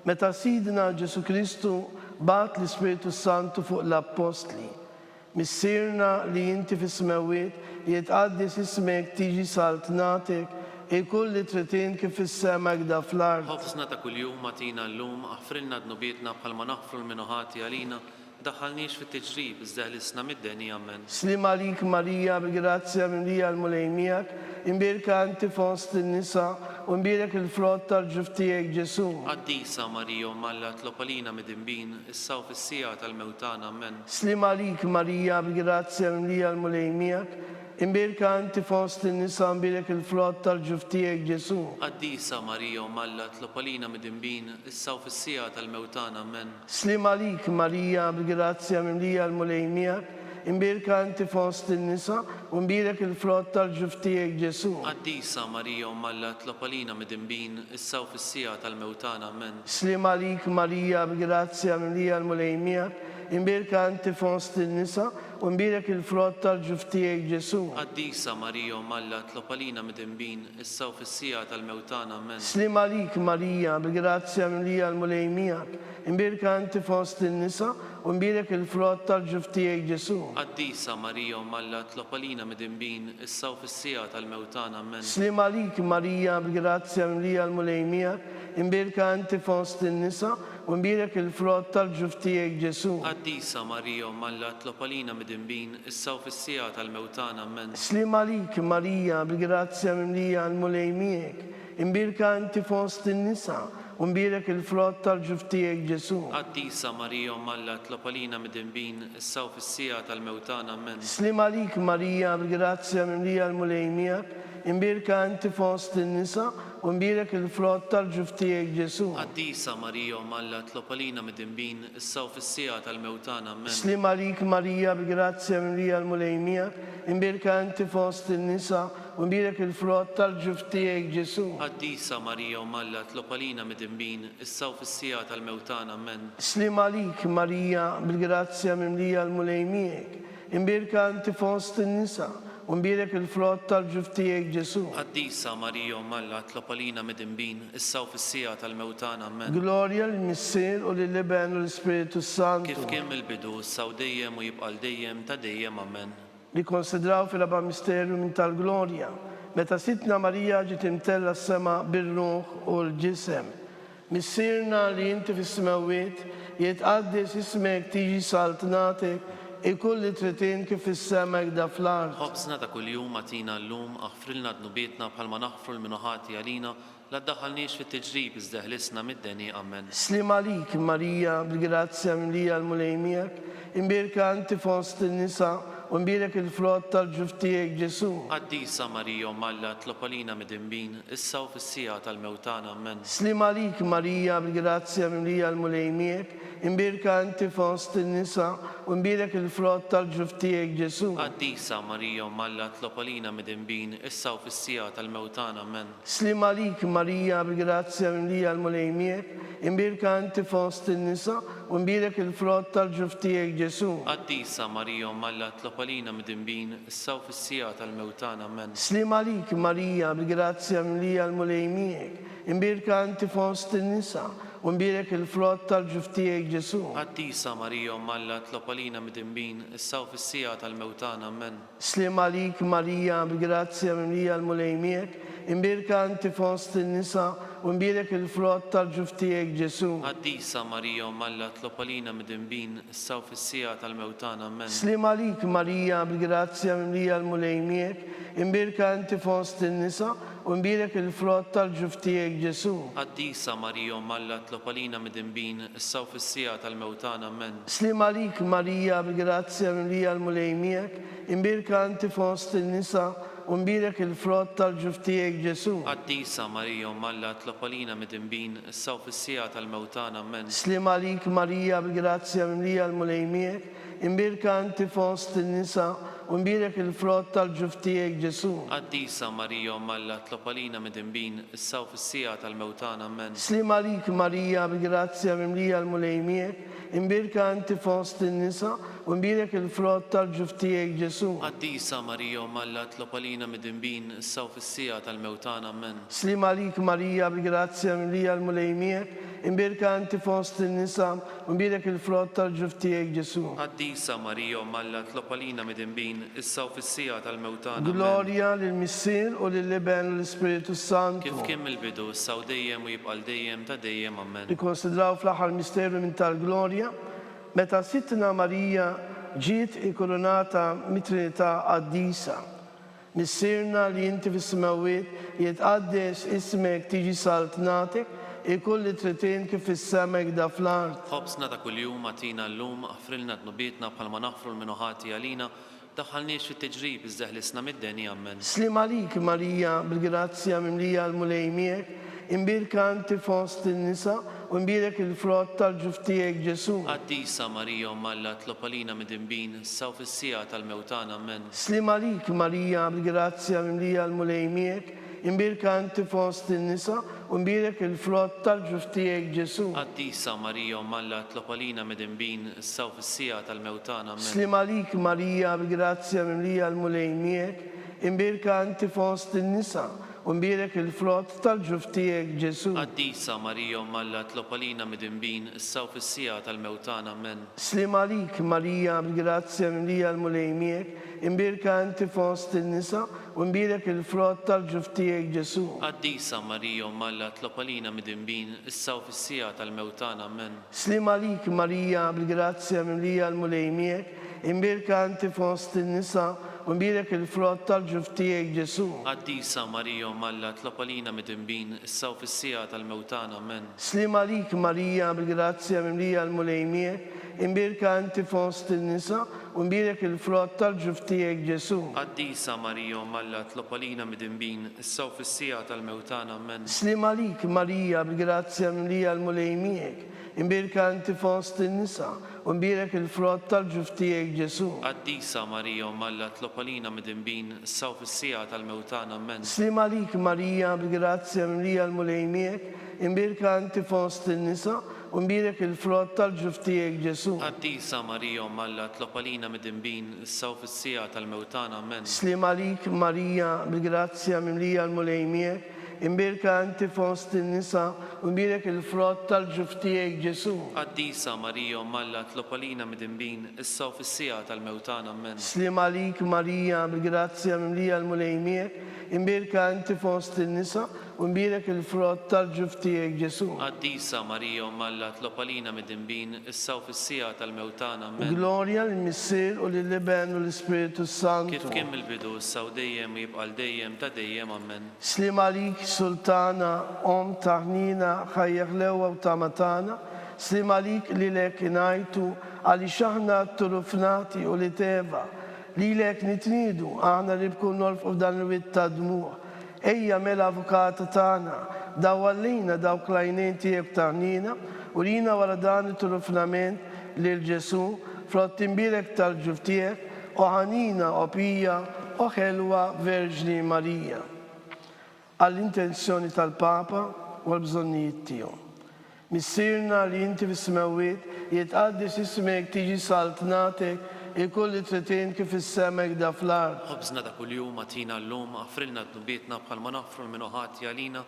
Meta Sidna Ġesu Kristu bat l-Spiritu Santu fuq l-Apostli. Missierna li inti fis-smewiet jitqaddis ismek tiġi saltnatek kulli tritin kif fis-sema gda fl-art. Ħofsna ta' kuljum matina llum aħfrilna dnubietna bħalma naħfru l-minuħati għalina daħħalniex fit-tiġrib iżdeħlisna mid-deni amen. Slim għalik Marija bil-grazzja mlija l-mulejmijak, imbirka anti fost in-nisa u nbirek il-frott tal-ġuftijek Ġesu. Qaddisa Marija Malla tlopalina midinbin issa u fis-sija tal-mewtan amen. Slim għalik Marija bil-grazzja mlija l-mulejmijak, imbirka anti fost in-nisa nbirek il-frott tal-ġuftijek Ġesu. Qaddisa Marija Malla tlopalina midinbin issa u fis-sija tal-mewtan amen. Slim għalik Marija bil-grazzja mlija l-mulejmijak, imbirka anti fost in-nisa u nbirek il-frott tal-ġuftijek Ġesu. Qaddisa Marija Malla tlopalina midinbin issa u fis-sija tal-mewtan amen. Slim għalik Marija bil-grazzja mlija l-mulejmijak, imbirka anti fost in-nisa u nbirek il-frott tal-ġuftijek Ġesu. Qaddisa Marija Malla tlopalina midinbin issa u fis-sija tal-mewtan amen. Slim għalik Marija bil-grazzja mlija l-mulejmijak, imbirka anti fost in-nisa u nbirek il-frott tal-ġuftijek Ġesu. Qaddisa Marija Malla tlopalina midinbin issa u fis-sija tal-mewtan amen. Slim għalik Marija bil-grazzja mlija l-mulejmijak, imbirka anti fost in-nisa u nbirek il-frott tal-ġuftijek Ġesu. Qaddisa Marija Malla tlopalina midinbin issa u fis-sija tal-mewtan amen. Slim għalik Marija bil-grazzja mlija l-mulejmijak, imbirka anti fost in-nisa u nbirek il-frott tal-ġuftijek Ġesu. Qaddisa Marija Malla tlopalina midinbin issa u fis-sija tal-mewtan amen. Slim għalik Marija bil-grazzja mlija l-mulejmijak, imbirka anti fost in-nisa u nbirek il-frott tal-ġuftijek Ġesu. Qaddisa Marija Malla tlopalina midinbin issa u fis-sija tal-mewtan amen. Slim għalik Marija bil-grazzja mlija l-mulejmijak, imbirka anti fost in-nisa u nbirek il-frott tal-ġuftijek Ġesu. Qaddisa Marija Malla tlopalina midinbin issa u fis-sija tal-mewtan amen. Slim għalik Marija bil-grazzja mlija l-mulejmijak, imbirka anti fost in-nisa u nbirek il-frott tal-ġuftijek Ġesu. Qaddisa Marija Malla tlopalina midinbin issa u fis-sija tal-mewtan amen. Gloria lill-Missier u lill-Iben u l-Spiritu Santu. Kif kien mill-bidu issa u dejjem u jibqal dejjem ta' dejjem amen. Nikkonsidraw fil-raba misterju minn tal-Glorja. Meta Sitna Marija ġiet imtella s-sema bir-ruħ u l-ġisem. Missierna li inti fis-smewiet jitqaddis ismek tiġi saltnatek kulli tritin kif fis-sema gda fl-art. Ħobsna ta' kuljum matina llum aħfrilna dnubietna bħalma naħfru l-minuħati għalina La ddaħħalniex fit-tiġrib iżda ħlisna mid-deni amen. Slim għalik Marija, bil-grazzja mimlija l-mulejmijak, imbirka anti fost in-nisa, u mbirek il-frott tal-ġuf tiegħek Ġesu. Qaddisa Marija Malla tlob għalina mid-imbin, issa u fis-sija tal-mewtana amen. Slim għalik Marija, bil-grazzja mimlija l-mulejmijak, imbirka anti fost in-nisa, u mbirek il-frott tal-ġuf tiegħek Ġesu. Qaddisa Marija Malla tlob għalina mid-imbin, issa u fis-sija tal-mewtana amen. Slim għalik Marija, bil-grazzja mimlija l-mulejmijak, imbirka anti fost in-nisa, u mbirek il-frott tal-ġuf tiegħek Ġesu. Qaddisa Marija Malla tlob għalina mid-imbin, issa u fis-sija tal-mewtana amen. Slim għalik Marija, bil-grazzja mimlija l-mulejmijak, imbirka anti fost in-nisa, u mbirek il-frott tal-ġuf tiegħek Ġesu. Qaddisa Marija Malla tlob għalina mid-imbin, issa u fis-sija tal-mewtana amen. Slim għalik Marija, bil-grazzja mimlija l-mulejmijak, imbirka anti fost in-nisa, u mbirek il-frott tal-ġuf tiegħek Ġesu. Qaddisa Marija Malla tlob għalina mid-imbin, issa u fis-sija tal-mewtana amen. Slim għalik Marija, bil-grazzja mimlija l-mulejmijak, imbirka anti fost in-nisa, u mbirek il-frott tal-ġuf tiegħek Ġesu. Qaddisa Marija Malla tlob għalina mid-imbin, issa u fis-sija tal-mewtana amen. Slim għalik Marija, bil-grazzja mimlija l-mulejmijak, imbirka anti fost in-nisa, u mbirek il-frott tal-ġuf tiegħek Ġesu. Qaddisa Marija Malla tlob għalina mid-imbin, issa u fis-sija tal-mewtana amen. Slim għalik Marija, bil-grazzja mimlija l-mulejmijak, imbirka anti fost in-nisa, u mbirek il-frott tal-ġuf tiegħek Ġesu. Qaddisa Marija Malla tlob għalina mid-imbin, issa u fis-sija tal-mewtana amen. Slim għalik Marija, bil-grazzja mimlija l-mulejmijak, imbirka anti fost in-nisa, u mbirek il-frott tal-ġuf tiegħek Ġesu. Qaddisa Marija Malla tlob għalina mid-imbin, issa u fis-sija tal-mewtana amen. Slim għalik Marija, bil-grazzja mimlija l-mulejmijak, imbirka anti fost in-nisa, u mbirek il-frott tal-ġuf tiegħek Ġesu. Qaddisa Marija Malla tlob għalina mid-imbin, issa u fis-sija tal-mewtana amen. Gloria lill-Missier u lill-Iben u l-Ispiritu Santu. Kif kien mill-bidu, issa u dejjem u jibqa' dejjem ta' dejjem amen. Nikkonsidraw fl-aħħar misterju minn tal-Glorja, meta Sittna Marija ġiet ikkoronata mit-Trinità qaddisa. Missierna li inti fis-semawiet jitqaddes ismek tiġi saltnatek, ikulli tritin kif fis-semek da fl-art. Ħobsna ta' kuljum atina llum, aħfrilna dnubietna bħalma naħfru l-minuħati għalina, daħħalniex fit-tiġrib iżda ħlisna mid-deni amen. Slim għalik Marija, bil-grazzja mimlija l-mulejmijek, imbirka anti fost in-nisa, u mbirek il-frott tal-ġuf tiegħek Ġesu. Qaddisa Marija Malla tlob għalina mid-imbin, issa u fis-sija tal-mewtana amen. Slim għalik Marija, bil-grazzja mimlija l-mulejmijek, imbirka anti fost in-nisa, u mbirek il-frott tal-ġuf tiegħek Ġesu. Qaddisa Marija Malla tlob għalina mid-imbin, issa u fis-sija tal-mewtana amen. Slim għalik Marija, bil-grazzja mimlija l-mulejmijek, imbirka anti fost in-nisa, u mbirek il-frott tal-ġuf tiegħek Ġesu. Qaddisa Marija Malla tlob għalina mid-imbin, issa u fis-sija tal-mewtana amen. Slim għalik Marija, bil-grazzja mimlija l-mulejmijek, imbirka anti fost in-nisa, u mbirek il-frott tal-ġuf tiegħek Ġesu. Qaddisa Marija Malla tlob għalina mid-imbin, issa u fis-sija tal-mewtana amen. Slim għalik Marija, bil-grazzja mimlija l-mulejmijek, imbirka anti fost in-nisa, u mbirek il-frott tal-ġuf tiegħek Ġesu. Qaddisa Marija Malla tlob għalina mid-imbin, issa u fis-sija tal-mewtana amen. Slim għalik Marija, bil-grazzja mimlija l-mulejmijek, imbirka anti fost in-nisa, u mbirek il-frott tal-ġuf tiegħek Ġesu. Qaddisa Marija Malla tlob għalina mid-imbin, issa u fis-sija tal-mewtana amen. Slim għalik Marija, bil-grazzja mimlija l-mulejmijek, imbirka anti fost in-nisa, u mbirek il-frott tal-ġuf tiegħek Ġesu. Qaddisa Marija Malla tlob għalina mid-imbin, issa u fis-sija tal-mewtana amen. Slim għalik Marija, bil-grazzja mimlija l-mulejmijek, imbirka anti fost in-nisa, u mbirek il-frott tal-ġuf tiegħek Ġesu. Qaddisa Marija Malla tlob għalina mid-imbin, issa u fis-sija tal-mewtana amen. Slim għalik Marija, bil-grazzja mimlija l-mulejmijek, imbirka anti fost in-nisa, u mbirek il-frott tal-ġuf tiegħek Ġesu. Qaddisa Marija Malla tlob għalina mid-imbin, issa u fis-sija tal-mewtana amen. Slim għalik Marija, bil-grazzja mimlija l-mulejmijek, imbirka inti fost il-nisa, u imbirek il-frott tal-ġuf tiegħek Ġesu. Għaddisa Marija Malla tlopalina mid-dinbin, issa u fis-sija tal-mewtana. Amen. Gloria l-Missier u l-Liben u l-Spiritu Kif Santu. kien mill-bidu, issa u dejjem jibqal dejjem ta' dejjem. Amen. Slim għalik Sultana, om taħnina, ħajjaħ lewa u tamatana. Slim għalik li lek inajtu, għali xaħna turufnati u li teva. Li lek nitnidu, aħna li bkun norf u dan l-wit ta' dmuħ. Ejja mela avukata tana, daw għallina daw klajnin tijek taħnina, u rina wara dan turufnament li l-Ġesu, frottin birek tal-ġuf tijek, u ħanina u pija, u ħelwa Verġni Marija. Għall-intenzjoni tal-Papa u għal-bżonnijiet tiegħu. Missirna li inti fis-smawiet jitqaddis ismek tiġi saltnatek il-kulli tritin kif is-semek da fl-art. Ħobżna da kuljum għatina l-lum, għafrilna d-nubietna bħal ma nafru l-minuħati għalina,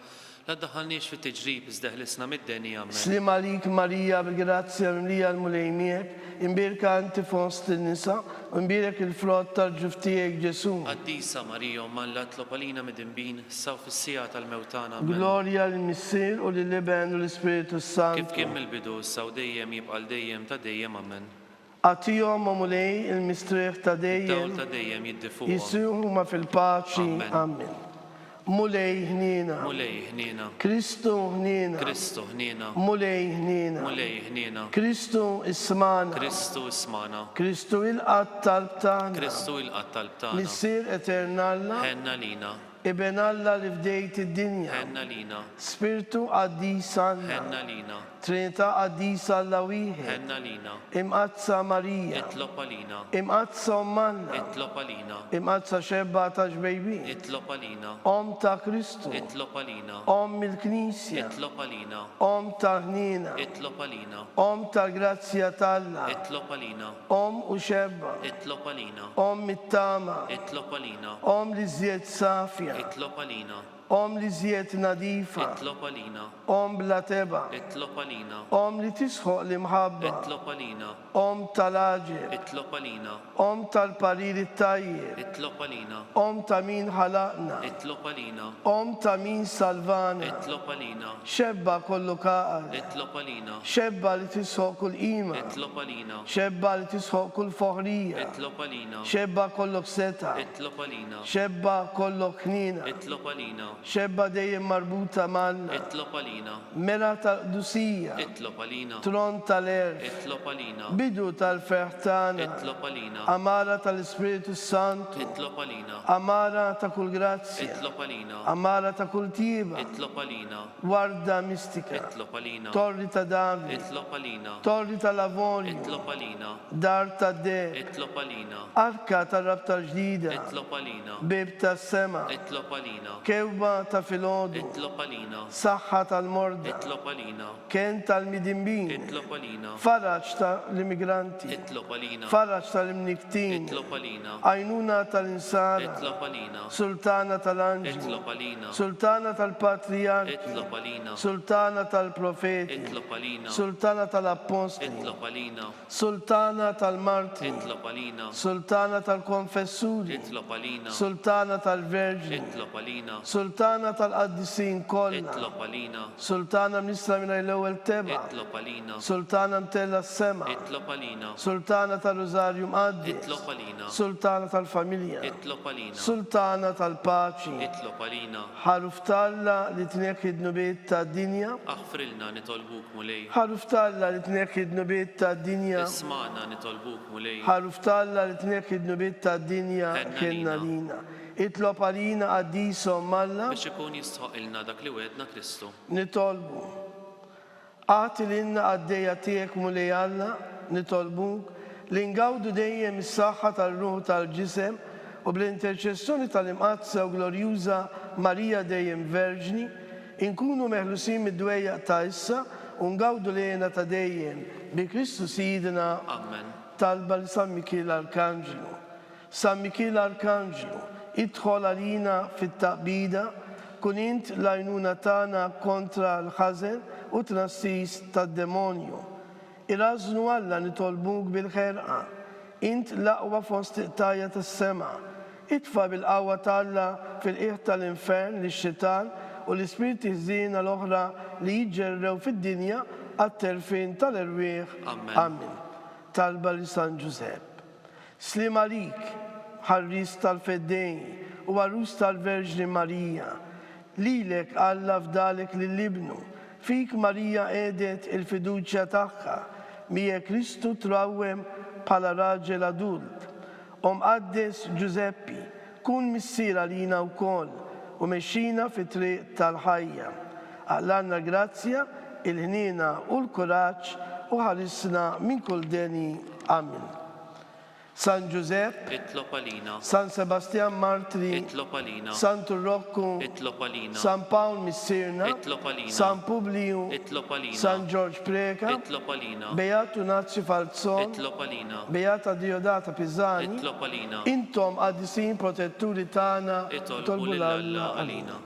la daħalniex fit tiġrib izdeħlisna mid-deni. Amen. Slim għalik Marija bil-grazzja mlija l-mulejmiek, imbirka inti fost il-nisa, u imbirek il-frott tal-ġuf tiegħek Ġesu. Għaddisa Marija Malla tlopalina mid-dinbin, issa u fis-sija tal-mewtana. Amen. Gloria l-Missier u l-Liben u l-Spiritu Kif Santu. kien mill-bidu, issa u dejjem jibqal dejjem ta' dejjem. Amen. Għatijom u mulej il-mistriħ ta' Dawl dejjem, ta' dejjem jiddifuqhom. jisuhu ma fil-paċi. Amen. Amen. Mulej ħnina, Mulej ħnina, Kristu ħnina, Kristu ħnina, mulej ħnina, mulej ħnina, Kristu ismana, Kristu ismana, Kristu il-qatt tal-btana, Kristu il-qatt tal-btana. Missir eternalla, Ħenna lina, Ibn Alla li fdejt id-dinja, ħenna lina, Spiritu għaddisanna, ħenna lina, Trinità għaddisa alla wieħed, ħenna lina, imqazza Marija, itlopa lina, imqazza Ommanna, itlopa lina, imqazza xebba ta' ġbejbi, itlopa lina, Om ta' Kristu, itlopa lina, Om il-Knisja, itlopa lina, Om ta' ħnina, itlopa lina, Om ta' grazzja talla, itlopa lina, Om u xebba, itlopa lina, Om it-tama, itlopa lina, Om li zjed safja, itlopa lina, Om li zjed nadifa, itlopa lina, Om bla teba, itlopa lina, Om li tisħoq li mħabba, itlopa lina, Om tal-aġeb, itlopa lina, Om tal-pariri tajjeb, itlopa lina, Om ta' min ħalaqna, itlopa lina, Om ta' min salvana, itlopa lina, xebba kollu kaqal, itlopa lina, xebba li tisħoq kull ima, itlopa lina, xebba li tisħoq kull foħrija, itlopa lina, xebba kollok seta, itlopa lina, xebba kollok ħnina, itlopa lina, xebba dejjem marbuta manna, itlopa lina, mera tal-dusija, itlopa lina, tron tal-erf, itlopa lina, bidu tal-ferħtana, itlopa lina, amara tal-Spiritu Santu, itlopa lina, amara ta' kull grazzja, itlopa lina, amara ta' kull tiba, itlopa lina, warda mistika, itlopa lina, torri ta' David, itlopa lina, torri ta' Lavorju, itlopa lina, dar ta' de, itlopa lina, arka ta' rabta ġdida, itlopa lina, bib ta' sema, itlopa lina, kewba ta' filodu, itlopa lina, saħħa tal-morda, itlopa lina, ken tal-midimbin, itlopa lina, faraċ tal-immigranti, itlopa lina, faraċ tal-imniktin, itlopa lina, għajnuna tal-insara, itlopa lina, sultana tal-anġlu, itlopa lina, sultana tal-patriarki, itlopa lina, sultana tal-profeti, itlopa lina, sultana tal-apostoli, itlopa lina, sultana tal-martiri, itlopa lina, sultana tal-konfessuri, itlopa lina, sultana tal-verġni, itlopa lina, sultana tal-qaddisin kollha, itlopa lina, sultana mnisra minn l-ewwel teba, itlopa lina, sultana mtella s-sema, itlopa lina, sultana tal-Rożarju Mqaddis, itlopa lina, sultana tal-familja, itlopa lina, sultana tal-paċi, itlopa lina, ħaruf talla li tneħħid nubiet ta' dinja, aħfrilna nitolbuk mulej, ħaruf talla li tneħħid nubiet ta' dinja, ismana nitolbuk mulej, ħaruf talla li tneħħid nubiet ta' dinja Ħenna kienna lina. lina. Itlob għalina għaddisom malla biex ikun jistħoq ilna dak li wedna Kristu. nitolbu. Għati l-inna għaddeja tijek mulej Alla, nitolbuk li ngawdu dejjem is-saħħa tal-ruħ tal-ġisem u bl-interċessjoni tal-imqazza u glorjuża Marija dejjem Verġni, inkunu meħlusin mid-dwejja ta' issa u ngawdu lejna ta' dejjem bi Kristu Sidina. Amen. Talba li San Mikil Arkanġlu. San Mikil Arkanġlu, idħol għalina fit-taqbida, kun int lajnuna tana kontra l-ħazen u tnassis tad-demonju. Iraznu Alla nitolbuk bil-ħerqa, int laqwa fost iqtajja tas-sema, idfa bil-qawwa talla fil-qiegħ tal-infern lix-xitan u l-ispiriti ħżiena l-oħra li jiġġerrew fid-dinja għat-terfin tal-irwieħ. Amin. Talba li San Giuseppe. Slim għalik, ħarris tal-feddejn u għarus tal-Verġni Marija, lilek Alla fdalek lill-ibnu, fik Marija edet il-fiduċja tagħha, mija Kristu trawwem bħala raġel adult. Qaddes Giuseppi, kun missiera lina wkoll u mexxina fit-triq tal-ħajja. Għallanna grazzja, il-ħnina u l-kuraġġ u ħarisna minn kull deni. Amin. San Giuseppe, itlob għalina. San Sebastian Martri, Itlob għalina. San Turrocco, Itlob għalina. San Paul Missirna, Itlob għalina. San Publiu, Itlob għalina. San George Preka, Itlob għalina. Beato Nazzi Falzon, Itlob għalina. Beata Diodata Pizzani, Itlob għalina. intom għaddisin protetturi tagħna, Itolbu lill-Alla għalina.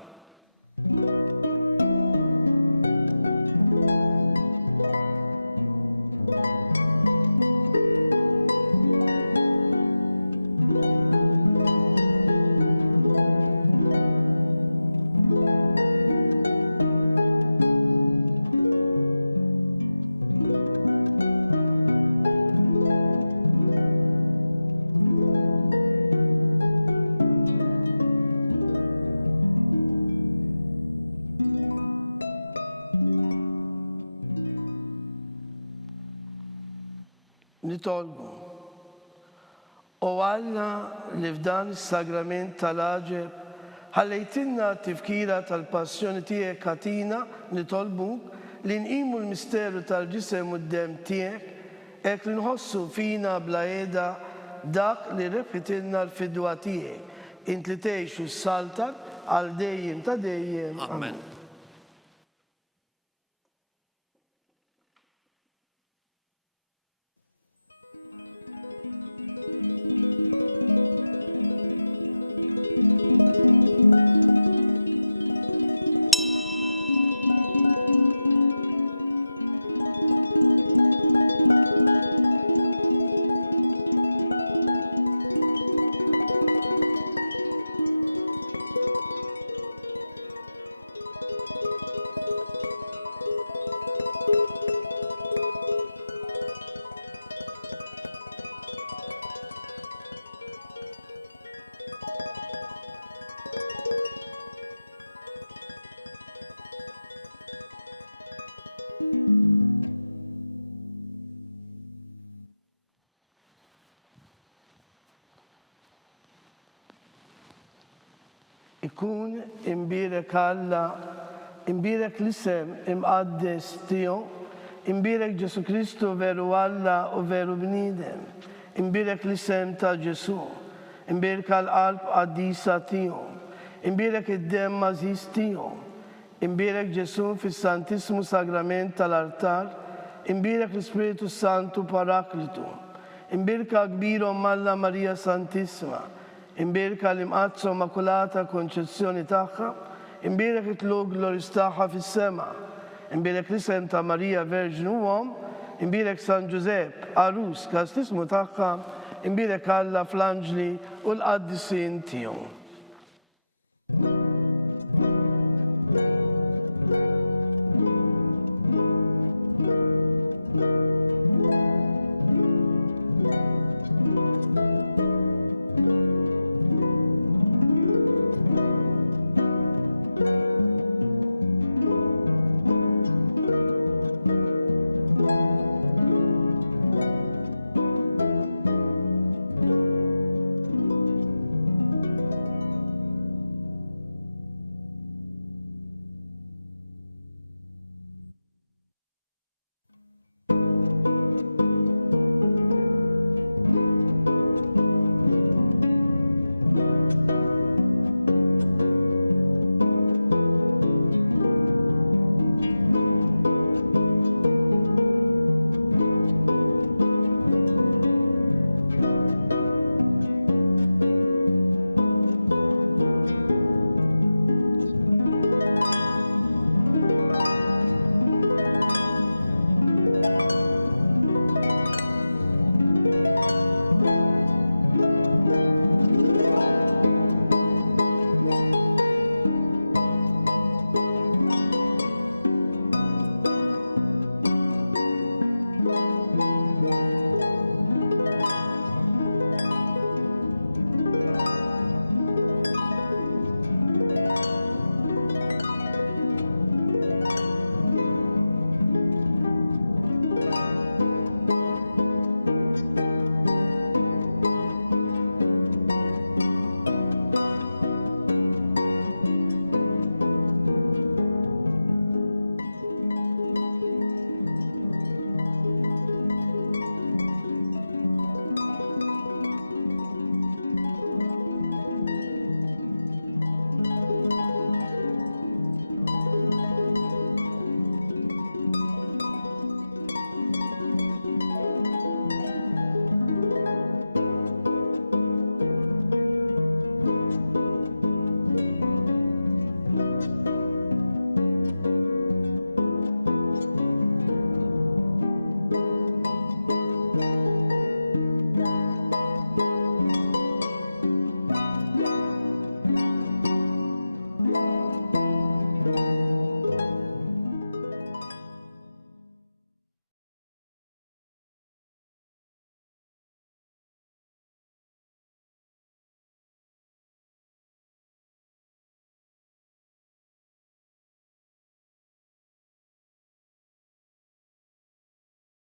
Nitolbu. U Alla li f'dan is-sagrament tal-aġeb ħallejtilna tifkira tal-passjoni tiegħek katina nitolbuk li nqimu l-misteru tal-ġisem u d-dem tiegħek hekk li nħossu fina bla qiegħda dak li rebħitilna l-fidwa tiegħek int li tgħixu s-saltak għal dejjem ta' dejjem. Amen. Ikun imbirek Alla, imbirek l-isem imqaddes tiegħu, imbirek Ġesu Kristu veru Alla u veru bniedem, imbirek l-isem ta' Ġesu, imbirek għal-qalb qaddisa tiegħu, imbirek id-dem mażiż tiegħu, imbirek Ġesu fis-Santissimu Sagrament tal-Altar, imbirek l-Ispiritu Santu Paraklitu, imbirka kbira Alla Marija Santissima, imbirka l-imqazzo Immakulata Konċezzjoni tagħha, imbirek it-tlug gloris tagħha fis-sema, imbirek l-isem ta' Marija Verġni u Om, imbirek San Giuseppe, Arus, kastismu tagħha, imbirek Alla fl-anġli u l-qaddisin tiegħu.